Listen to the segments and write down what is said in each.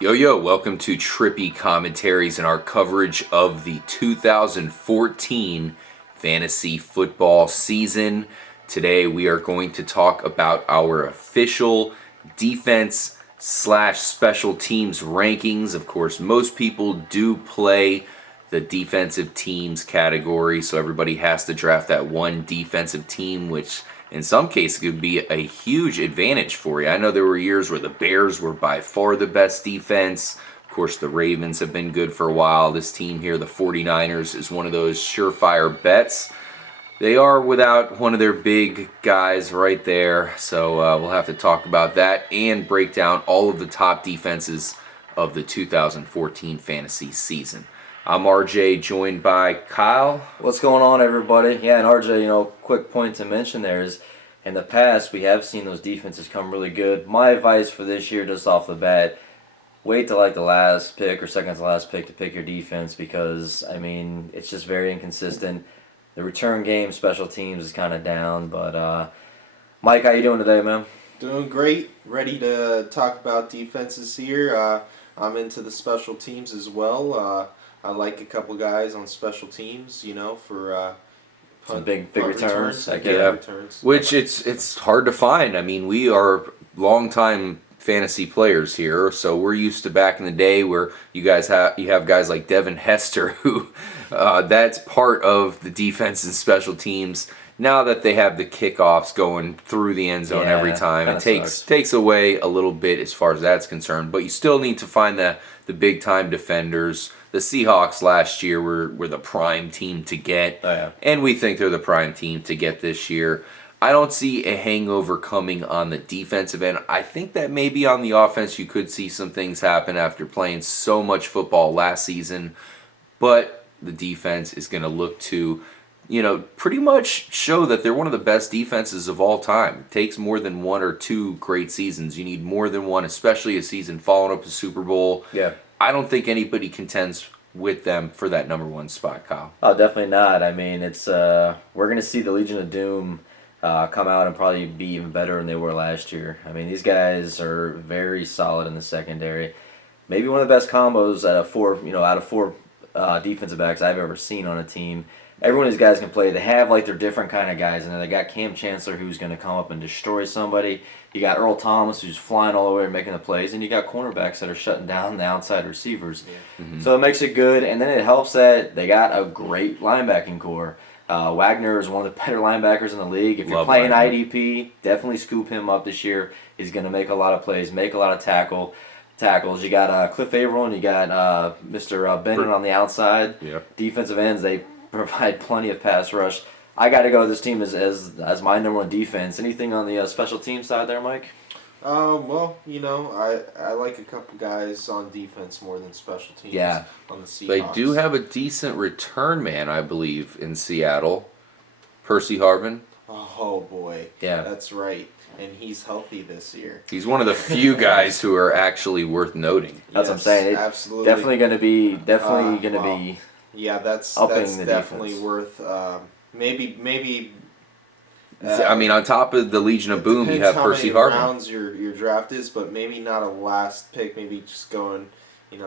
Yo, welcome to Trippy Commentaries and our coverage of the 2014 fantasy football season. Today we are going to talk about our official defense slash special teams rankings. Of course, most people do play the defensive teams category, so everybody has to draft that one defensive team, which in some cases could be a huge advantage for you. I know there were years where the Bears were by far the best defense. Of course, the Ravens have been good for a while. This team here, the 49ers, is one of those surefire bets. They are without one of their big guys right there, so we'll have to talk about that and break down all of the top defenses of the 2014 fantasy season. I'm RJ, joined by Kyle. What's going on, everybody? Yeah, and RJ, quick point to mention there is, in the past, we have seen those defenses come really good. My advice for this year, just off the bat, wait till like the last pick or second to last pick to pick your defense because, it's just very inconsistent. The return game, special teams is kind of down, but Mike, how you doing today, man? Doing great. Ready to talk about defenses here. I'm into the special teams as well. I like a couple guys on special teams, for some big returns. Returns. Which it's hard to find. I mean, we are longtime fantasy players here, so we're used to back in the day where you have guys like Devin Hester, who that's part of the defense and special teams. Now that they have the kickoffs going through the end zone every time, it takes away a little bit as far as that's concerned. But you still need to find the big time defenders. The Seahawks last year were the prime team to get, and we think they're the prime team to get this year. I don't see a hangover coming on the defensive end. I think that maybe on the offense you could see some things happen after playing so much football last season, but the defense is going to look to pretty much show that they're one of the best defenses of all time. It takes more than one or two great seasons. You need more than one, especially a season following up a Super Bowl. Yeah. I don't think anybody contends with them for that number one spot, Kyle. Oh, definitely not. It's we're going to see the Legion of Doom come out and probably be even better than they were last year. These guys are very solid in the secondary. Maybe one of the best combos out of four defensive backs I've ever seen on a team. Every one of these guys can play. They have their different kind of guys, and then they got Cam Chancellor who's going to come up and destroy somebody. You got Earl Thomas who's flying all the way and making the plays, and you got cornerbacks that are shutting down the outside receivers. Yeah. Mm-hmm. So it makes it good, and then it helps that they got a great linebacking core. Wagner is one of the better linebackers in the league. If you're playing IDP, definitely scoop him up this year. He's going to make a lot of plays, make a lot of tackles. You got Cliff Averill and you got Mr. Bennett on the outside. Yeah. Defensive ends, they provide plenty of pass rush. I got to go with this team as my number one defense. Anything on the special team side there, Mike? I like a couple guys on defense more than special teams. Yeah. On the Seahawks. They do have a decent return man, I believe, in Seattle. Percy Harvin. Oh boy. Yeah. That's right. And he's healthy this year. He's one of the few guys who are actually worth noting. That's what I'm saying. Absolutely. Definitely going to be. Yeah, that's the definitely defense. Worth maybe. On top of the Legion of Boom, you have Percy Harvin. Depends how many rounds your draft is, but maybe not a last pick. Maybe just going,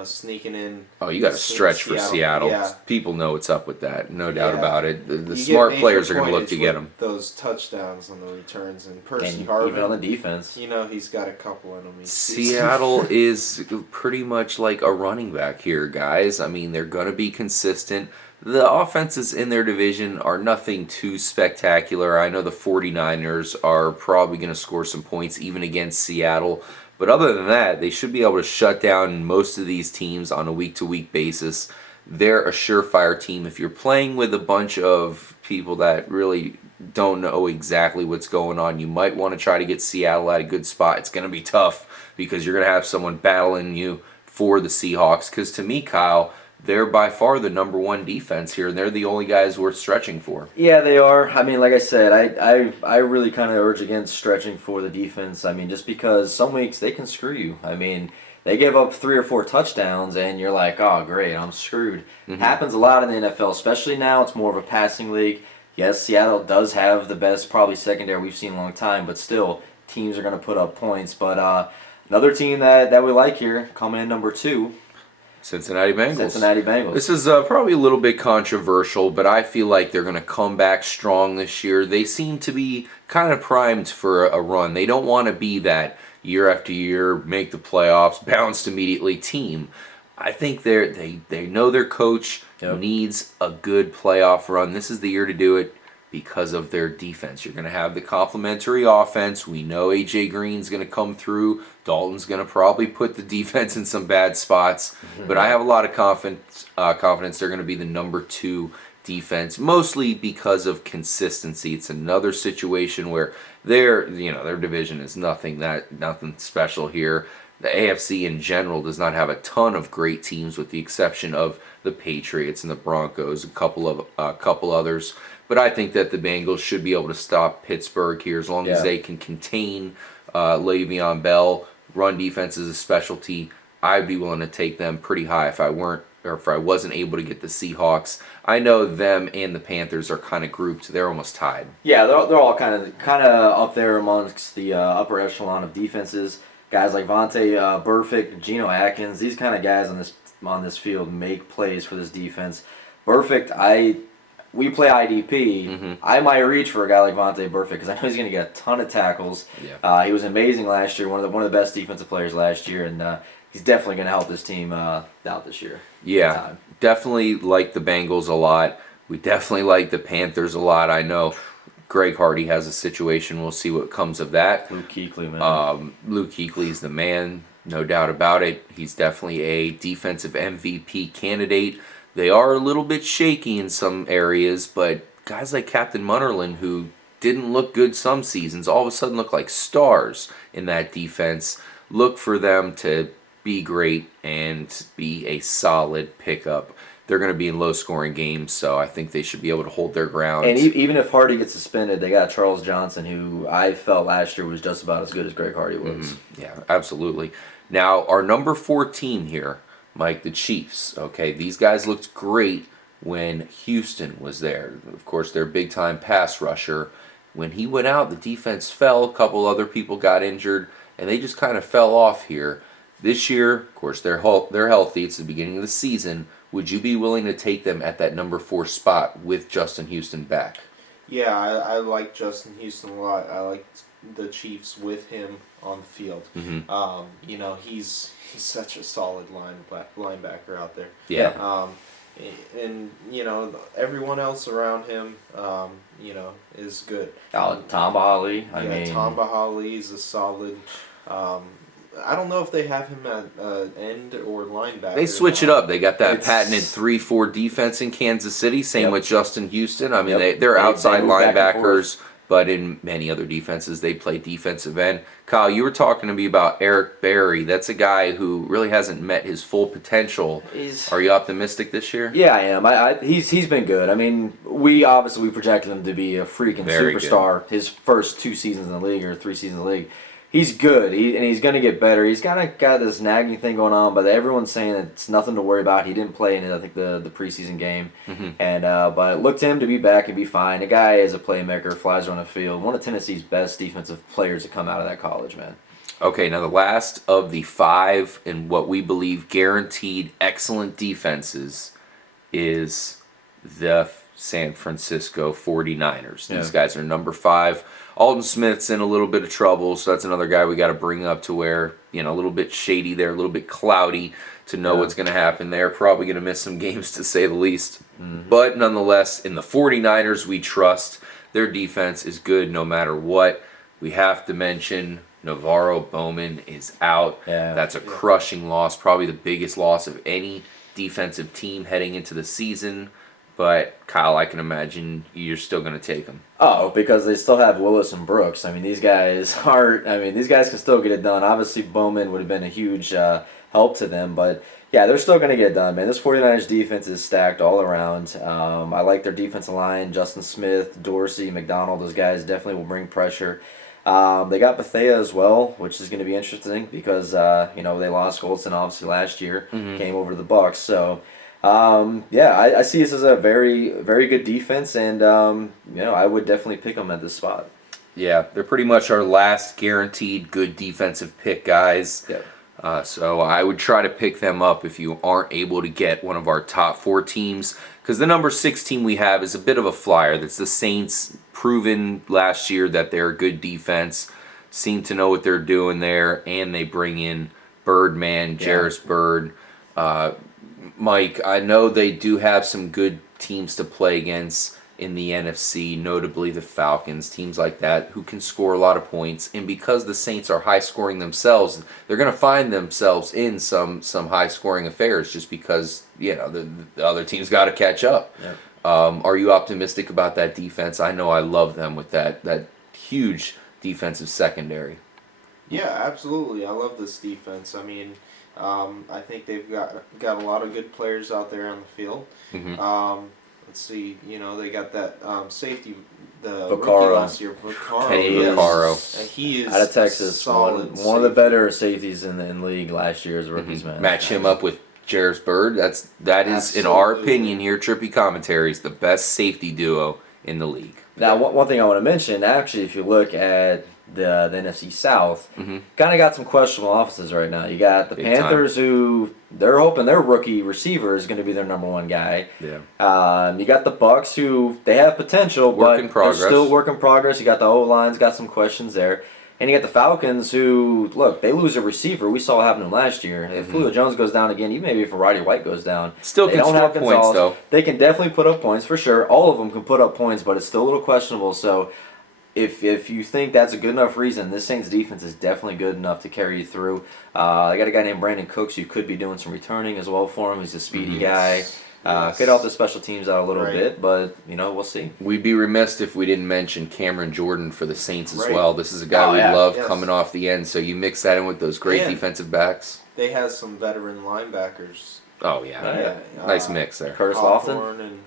sneaking in. Oh, you got to stretch for Seattle. Yeah. People know what's up with that, no doubt about it. The smart players are going to look to get them. Those touchdowns on the returns and Percy Harvin, even on the defense. He's got a couple in him. Seattle is pretty much like a running back here, guys. They're going to be consistent. The offenses in their division are nothing too spectacular. I know the 49ers are probably going to score some points even against Seattle. But other than that, they should be able to shut down most of these teams on a week-to-week basis. They're a surefire team. If you're playing with a bunch of people that really don't know exactly what's going on, you might want to try to get Seattle at a good spot. It's going to be tough because you're going to have someone battling you for the Seahawks. Because to me, Kyle, they're by far the number one defense here, and they're the only guys worth stretching for. Yeah, they are. Like I said, I really kind of urge against stretching for the defense. Just because some weeks they can screw you. They give up 3 or 4 touchdowns, and you're like, oh, great, I'm screwed. Mm-hmm. Happens a lot in the NFL, especially now. It's more of a passing league. Yes, Seattle does have the best probably secondary we've seen in a long time, but still, teams are going to put up points. But Another team that we like here, coming in number 2, Cincinnati Bengals. Cincinnati Bengals. This is probably a little bit controversial, but I feel like they're going to come back strong this year. They seem to be kind of primed for a run. They don't want to be that year after year, make the playoffs, bounced immediately team. I think they know their coach needs a good playoff run. This is the year to do it because of their defense. You're going to have the complementary offense. We know A.J. Green's going to come through. Dalton's going to probably put the defense in some bad spots. But I have a lot of confidence they're going to be the number 2 defense, mostly because of consistency. It's another situation where their division is nothing special here. The AFC in general does not have a ton of great teams, with the exception of the Patriots and the Broncos, a couple others. But I think that the Bengals should be able to stop Pittsburgh here as long as they can contain Le'Veon Bell. Run defense is a specialty. I'd be willing to take them pretty high if I wasn't able to get the Seahawks. I know them and the Panthers are kind of grouped. They're almost tied. Yeah, they're all kind of up there amongst the upper echelon of defenses. Guys like Vontae Burfict, Geno Atkins, these kind of guys on this field make plays for this defense. Burfict, we play IDP. I might reach for a guy like Vontae Burfict because I know he's going to get a ton of tackles. Yeah. He was amazing last year, one of the best defensive players last year, and he's definitely going to help this team out this year. Yeah, definitely like the Bengals a lot. We definitely like the Panthers a lot. I know Greg Hardy has a situation. We'll see what comes of that. Luke Kuechly, man. Luke Kuechly's the man, no doubt about it. He's definitely a defensive MVP candidate. They are a little bit shaky in some areas, but guys like Captain Munnerlyn, who didn't look good some seasons, all of a sudden look like stars in that defense. Look for them to be great and be a solid pickup. They're going to be in low-scoring games, so I think they should be able to hold their ground. And even if Hardy gets suspended, they got Charles Johnson, who I felt last year was just about as good as Greg Hardy was. Yeah, absolutely. Now, our number 4 team here, Mike, the Chiefs. Okay, these guys looked great when Houston was there. Of course, they're a big-time pass rusher. When he went out, the defense fell. A couple other people got injured, and they just kind of fell off here. This year, of course, they're healthy. It's the beginning of the season. Would you be willing to take them at that number 4 spot with Justin Houston back? Yeah, I like Justin Houston a lot. I like the Chiefs with him on the field. He's such a solid linebacker out there. Yeah. And everyone else around him, is good. Tom Bahali. Tom Bahali is a solid. I don't know if they have him at end or linebacker. They switch it up. They got that patented 3-4 defense in Kansas City. Same with Justin Houston. I mean, they're outside linebackers, but in many other defenses, they play defensive end. Kyle, you were talking to me about Eric Berry. That's a guy who really hasn't met his full potential. Are you optimistic this year? Yeah, I am. He's been good. I mean, we projected him to be a freaking superstar his first 2 seasons in the league or 3 seasons in the league. He's good, and he's going to get better. He's kind of got this nagging thing going on, but everyone's saying that it's nothing to worry about. He didn't play in it, I think, the preseason game. And but it looked to him to be back and be fine. The guy is a playmaker, flies around the field. One of Tennessee's best defensive players to come out of that college, man. Okay, now the last of the 5 in what we believe guaranteed excellent defenses is the San Francisco 49ers. These guys are number 5. Alden Smith's in a little bit of trouble, so that's another guy we got to bring up to where, a little bit shady there, a little bit cloudy to know what's going to happen there. Probably going to miss some games to say the least. But nonetheless, in the 49ers, we trust. Their defense is good no matter what. We have to mention Navarro Bowman is out. That's a crushing loss, probably the biggest loss of any defensive team heading into the season. But, Kyle, I can imagine you're still going to take them. Oh, because they still have Willis and Brooks. I mean, these guys can still get it done. Obviously, Bowman would have been a huge help to them. But, yeah, they're still going to get it done, man. This 49ers defense is stacked all around. I like their defensive line. Justin Smith, Dorsey, McDonald, those guys definitely will bring pressure. They got Bethea as well, which is going to be interesting because, they lost Goldson, obviously, last year. Came over to the Bucs. So... I see this as a very, very good defense, and I would definitely pick them at this spot. Yeah, they're pretty much our last guaranteed good defensive pick guys. Yep. So I would try to pick them up if you aren't able to get one of our top 4 teams. Because the number 6 team we have is a bit of a flyer. That's the Saints, proven last year that they're a good defense, seem to know what they're doing there, and they bring in Birdman, Jarris Bird. Mike, I know they do have some good teams to play against in the NFC, notably the Falcons, teams like that, who can score a lot of points. And because the Saints are high scoring themselves, they're going to find themselves in some high scoring affairs just because, the other team's got to catch up. Yep. Are you optimistic about that defense? I know I love them with that huge defensive secondary. Yeah, absolutely. I love this defense. I mean, I think they've got a lot of good players out there on the field. Mm-hmm. Let's see, they got that safety, the rookie Vaccaro. last year, Vaccaro. Kenny Yes. Vaccaro. And he is Out of Texas, solid one of the safety. better safeties in the league last year as rookies, man. Match him up with Jarris Bird. That is, in our Absolutely. opinion here, Trippy Commentaries, the best safety duo in the league. Now, one thing I want to mention, actually, if you look at the NFC South, kind of got some questionable offenses right now. You got the Big Panthers, who they're hoping their rookie receiver is going to be their number 1 guy. Yeah. You got the Bucks, who they have potential, Work but in progress. they're still work in progress. You got the O-line's got some questions there. And you got the Falcons, who, look, they lose a receiver. We saw what happened to them last year. If Julio Jones goes down again, even maybe if Roddy White goes down, Still they can don't score have points, Gonzalez. though. They can definitely put up points, for sure. All of them can put up points, but it's still a little questionable. So if you think that's a good enough reason, this Saints defense is definitely good enough to carry you through. I got a guy named Brandon Cooks who could be doing some returning as well for him. He's a speedy guy. Yes. Could help the special teams out a little Right. bit, but, we'll see. We'd be remiss if we didn't mention Cameron Jordan for the Saints as Right. well. This is a guy Oh, we yeah. love Yes. coming off the end, so you mix that in with those great Yeah. defensive backs. They have some veteran linebackers. Oh, yeah. Yeah. Nice mix there. Curtis Lofton? Hawthorne and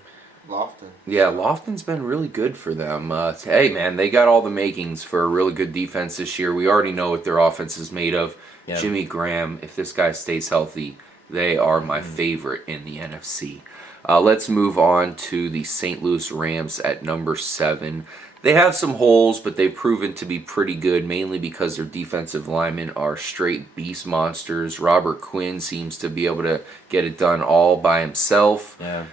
Lofton. Yeah, Lofton's been really good for them. Hey, man, they got all the makings for a really good defense this year. We already know what their offense is made of. Yeah. Jimmy Graham, if this guy stays healthy, they are my favorite in the NFC. Let's move on to the St. Louis Rams at number 7. They have some holes, but they've proven to be pretty good, mainly because their defensive linemen are straight beast monsters. Robert Quinn seems to be able to get it done all by himself. Yeah.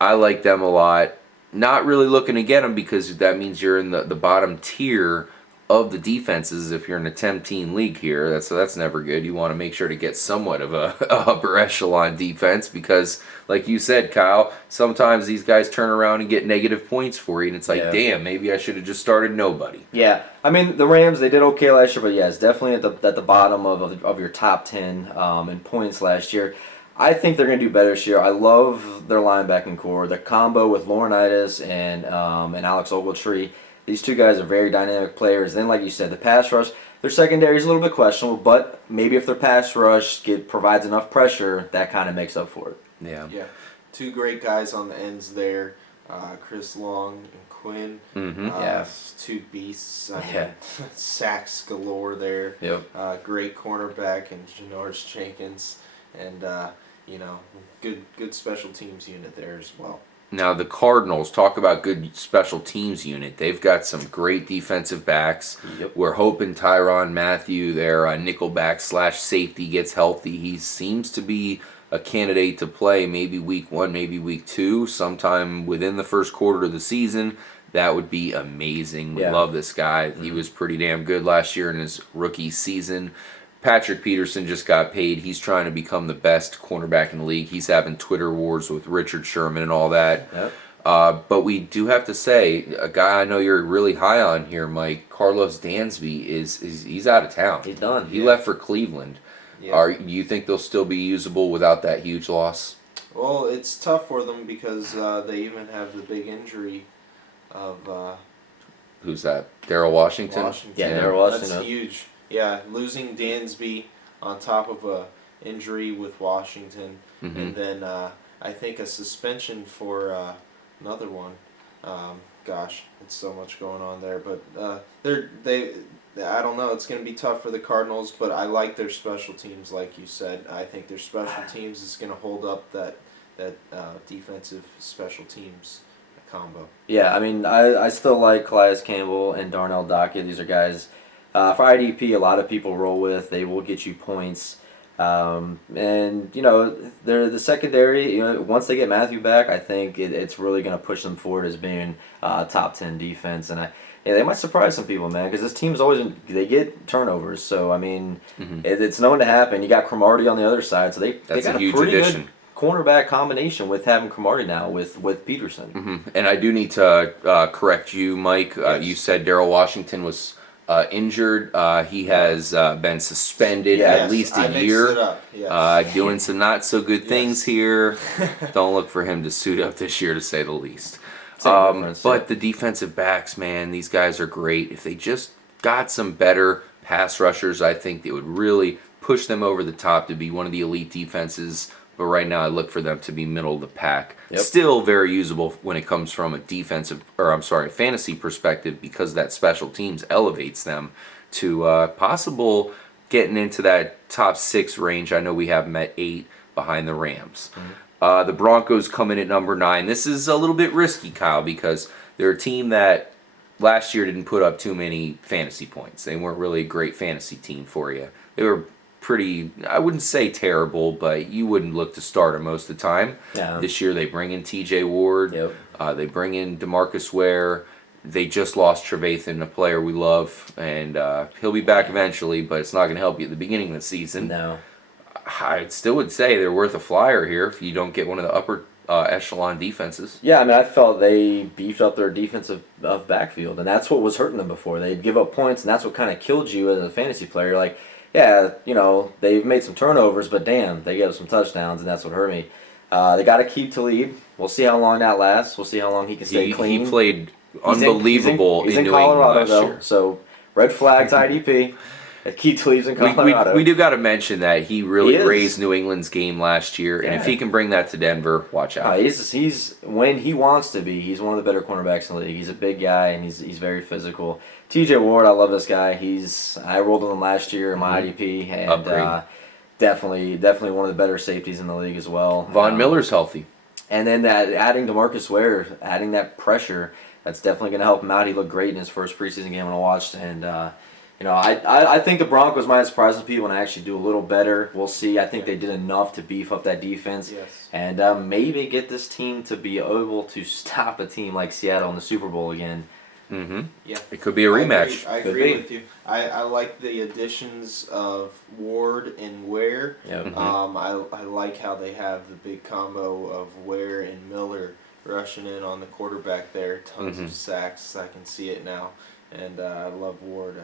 I like them a lot. Not really looking to get them because that means you're in the bottom tier of the defenses if you're in a 10-team league here. That's never good. You want to make sure to get somewhat of a upper echelon defense because, like you said, Kyle, sometimes these guys turn around and get negative points for you, and it's like, damn, maybe I should have just started nobody. Yeah, I mean the Rams, they did okay last year, but yeah, it's definitely at the bottom of your top 10 in points last year. I think they're going to do better this year. I love their linebacking core. The combo with Laurinaitis and Alex Ogletree. These two guys are very dynamic players. Then, like you said, the pass rush, their secondary is a little bit questionable, but maybe if their pass rush provides enough pressure, that kind of makes up for it. Yeah. Yeah. 2 great guys on the ends there. Chris Long and Quinn. Yeah. 2 beasts. I mean, Yeah. sacks galore there. Yep. Great cornerback and Janoris Jenkins. And, good special teams unit there as well. Now, the Cardinals, talk about good special teams unit. They've got some great defensive backs. Yep. We're hoping Tyrann Mathieu, their nickelback / safety, gets healthy. He seems to be a candidate to play maybe week 1, maybe week 2, sometime within the first quarter of the season. That would be amazing. We love this guy. He was pretty damn good last year in his rookie season. Patrick Peterson just got paid. He's trying to become the best cornerback in the league. He's having Twitter wars with Richard Sherman and all that. Yep. But we do have to say, a guy I know you're really high on here, Mike, Carlos Dansby, he's out of town. He's done. He left for Cleveland. Yeah. Do you think they'll still be usable without that huge loss? Well, it's tough for them because they even have the big injury of Who's that? Daryl Washington? Yeah, Daryl Washington. That's huge. Yeah, losing Dansby on top of a injury with Washington, and then I think a suspension for another one. Gosh, it's so much going on there, but I don't know. It's going to be tough for the Cardinals, but I like their special teams, like you said. I think their special teams is going to hold up that defensive special teams combo. Yeah, I mean, I still like Calais Campbell and Darnell Dockett. These are guys for IDP. A lot of people roll with. They will get you points, and they're the secondary. Once they get Matthew back, I think it's really going to push them forward as being top 10 defense. And they might surprise some people, man, because this team's always they get turnovers. So I mean, it's known to happen. You got Cromartie on the other side, so they That's got a huge pretty addition. good cornerback combination with having Cromartie now with Peterson. And I do need to correct you, Mike. Yes. You said Daryl Washington was injured. He has been suspended Yes, at least I a mixed year. it up. Yes. Doing some not so good things here. Don't look for him to suit up this year, to say the least. Same difference, But yeah. the defensive backs, man, these guys are great. If they just got some better pass rushers, I think it would really push them over the top to be one of the elite defenses. But right now, I look for them to be middle of the pack. Yep. Still very usable when it comes from a fantasy perspective, because that special teams elevates them to possible getting into that top 6 range. I know we have them at 8 behind the Rams. The Broncos come in at number 9. This is a little bit risky, Kyle, because they're a team that last year didn't put up too many fantasy points. They weren't really a great fantasy team for you. They were pretty, I wouldn't say terrible, but you wouldn't look to start them most of the time. Yeah. This year they bring in TJ Ward. Yep. They bring in DeMarcus Ware. They just lost Trevathan, a player we love, and he'll be back eventually, but it's not going to help you at the beginning of the season. No. I still would say they're worth a flyer here if you don't get one of the upper echelon defenses. Yeah, I mean, I felt they beefed up their defensive backfield, and that's what was hurting them before. They'd give up points, and that's what kind of killed you as a fantasy player. You're like, yeah, they've made some turnovers, but damn, they gave up some touchdowns, and that's what hurt me. They got to keep Talib. We'll see how long that lasts. We'll see how long he can stay clean. He played unbelievable He's in New Colorado, England last year. So red flags IDP. If Keith Talib's in Colorado. We do got to mention that he really He is. raised New England's game last year, and if Yeah. he can bring that to Denver, watch out. He's when he wants to be. He's one of the better cornerbacks in the league. He's a big guy and he's very physical. TJ Ward, I love this guy. I rolled with him last year in my IDP, and Upgrade. definitely one of the better safeties in the league as well. Von Miller's healthy. And then adding DeMarcus Ware, adding that pressure, that's definitely going to help him out. He looked great in his first preseason game when I watched, and I think the Broncos might surprise some people and actually do a little better. We'll see. I think they did enough to beef up that defense, Yes. and maybe get this team to be able to stop a team like Seattle in the Super Bowl again. Mm-hmm. Yeah. It could be a rematch. I Could agree be. with you. I like the additions of Ward and Ware. Yep. I like how they have the big combo of Ware and Miller rushing in on the quarterback there. Tons of sacks. I can see it now. And I love Ward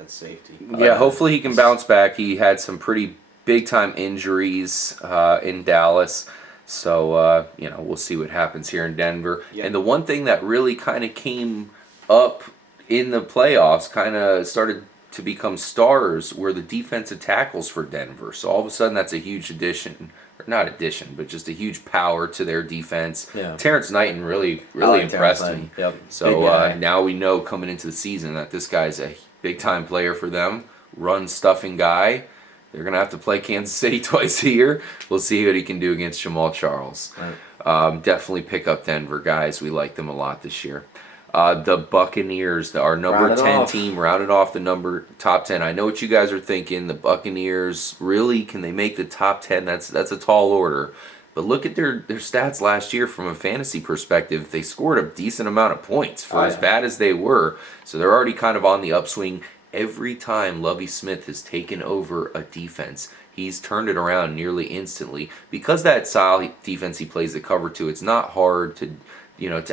at safety. Yeah, hopefully he can bounce back. He had some pretty big-time injuries in Dallas. So, we'll see what happens here in Denver. Yeah. And the one thing that really kind of came up in the playoffs, kind of started to become stars, were the defensive tackles for Denver. So all of a sudden that's a huge addition. Or not addition, but just a huge power to their defense. Yeah. Terrence Knighton really I like impressed Terrence me. Knighton. Yep. Big So guy. now we know coming into the season that this guy's a big-time player for them, run-stuffing guy. They're going to have to play Kansas City twice a year. We'll see what he can do against Jamal Charles. Right. Definitely pick up Denver, guys. We like them a lot this year. The Buccaneers, our number Round it 10 off. team, rounded off the top 10. I know what you guys are thinking. The Buccaneers, really, can they make the top 10? That's a tall order. But look at their stats last year from a fantasy perspective. They scored a decent amount of points for as bad as they were. So they're already kind of on the upswing. Every time Lovie Smith has taken over a defense, he's turned it around nearly instantly. Because that style defense he plays the cover to, it's not hard to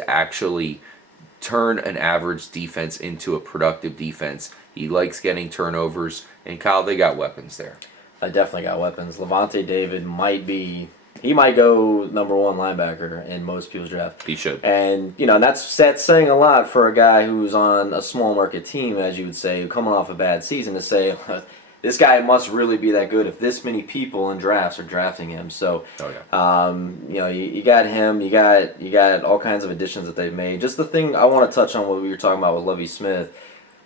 actually turn an average defense into a productive defense. He likes getting turnovers, and Kyle, they got weapons there. I definitely got weapons. Levante David might go number 1 linebacker in most people's draft. He should. And that's saying a lot for a guy who's on a small market team, as you would say, coming off a bad season, to say this guy must really be that good if this many people in drafts are drafting him. So, you got him. You got all kinds of additions that they've made. Just the thing I want to touch on what we were talking about with Lovie Smith.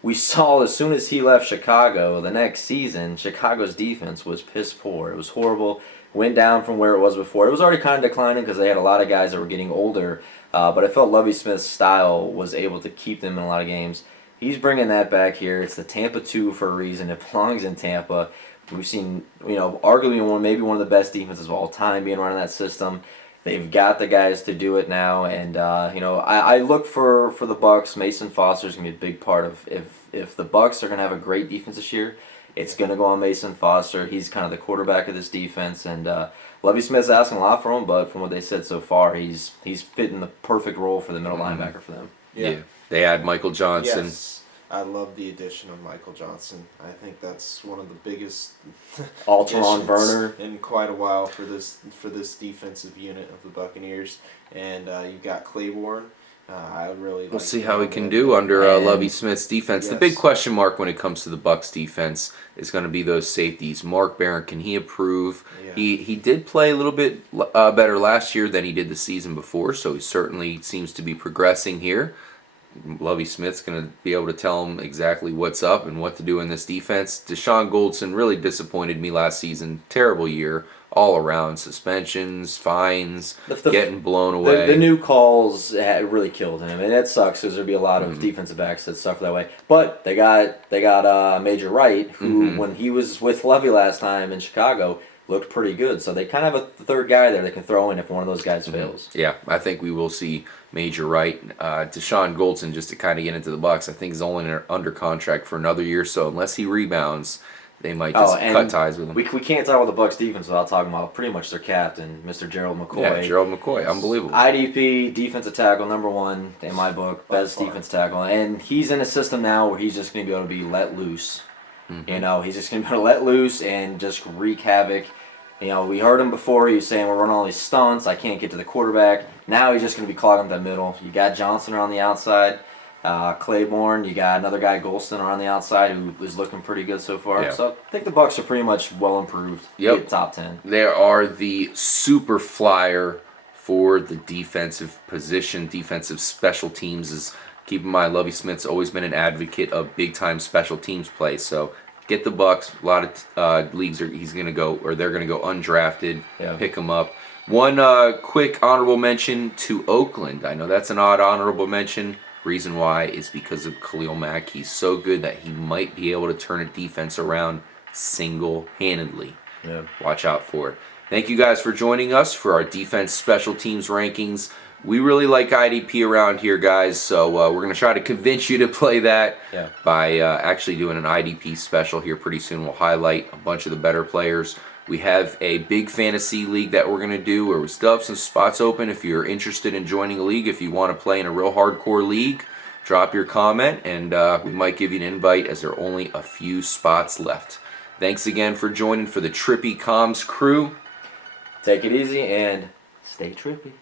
We saw as soon as he left Chicago, the next season, Chicago's defense was piss poor. It was horrible. went down from where it was before. It was already kind of declining because they had a lot of guys that were getting older, but I felt Lovie Smith's style was able to keep them in a lot of games. He's bringing that back here. It's the Tampa 2 for a reason. It belongs in Tampa. We've seen, arguably maybe one of the best defenses of all time being run in that system. They've got the guys to do it now, and I look for the Bucks. Mason Foster's gonna be a big part of if the Bucks are gonna have a great defense this year. It's gonna go on Mason Foster. He's kind of the quarterback of this defense, and Lovie Smith's asking a lot for him. But from what they said so far, he's fitting the perfect role for the middle linebacker for them. Yeah. They add Michael Johnson. Yes. I love the addition of Michael Johnson. I think that's one of the biggest Alteron additions Werner. in quite a while for this defensive unit of the Buccaneers. And you've got Claiborne. I really We'll like see how he him. can do under And- Lovie Smith's defense. The Yes. big question mark when it comes to the Bucks defense is going to be those safeties. Mark Barron, can he improve? Yeah. He did play a little bit better last year than he did the season before, so he certainly seems to be progressing here. Lovie Smith's going to be able to tell him exactly what's up and what to do in this defense. Deshaun Goldson really disappointed me last season. Terrible year all around. Suspensions, fines, getting blown away. The new calls really killed him, and it sucks because there'd be a lot of defensive backs that suffer that way. But they got Major Wright, who when he was with Lovie last time in Chicago, looked pretty good. So they kind of have a third guy there they can throw in if one of those guys fails. Yeah, I think we will see Major Wright. Deshaun Goldson, just to kind of get into the Bucks, I think is only under contract for another year. So unless he rebounds, they might just cut ties with him. We can't talk about the Bucks defense without talking about pretty much their captain, Mr. Gerald McCoy. Yeah, Gerald McCoy, unbelievable. IDP defensive tackle #1 in my book, best defense tackle, and he's in a system now where he's just going to be able to be let loose. He's just going to be able to let loose and just wreak havoc. We heard him before. He was saying we're running all these stunts. I can't get to the quarterback. Now he's just going to be clogging the middle. You got Johnson around the outside, Claiborne. You got another guy, Golston, around the outside who is looking pretty good so far. Yeah. So I think the Bucks are pretty much well improved. Yep. Top 10. They are the super flyer for the defensive position, defensive special teams. Is keep in mind, Lovie Smith's always been an advocate of big time special teams play. So get the Bucks. A lot of leagues they're gonna go undrafted. Yeah. Pick them up. One quick honorable mention to Oakland. I know that's an odd honorable mention. Reason why is because of Khalil Mack. He's so good that he might be able to turn a defense around single-handedly. Yeah. Watch out for it. Thank you guys for joining us for our defense special teams rankings. We really like IDP around here, guys, so we're going to try to convince you to play that by actually doing an IDP special here pretty soon. We'll highlight a bunch of the better players. We have a big fantasy league that we're going to do where we still have some spots open. If you're interested in joining a league, if you want to play in a real hardcore league, drop your comment, and we might give you an invite as there are only a few spots left. Thanks again for joining for the Trippy Comms crew. Take it easy and stay trippy.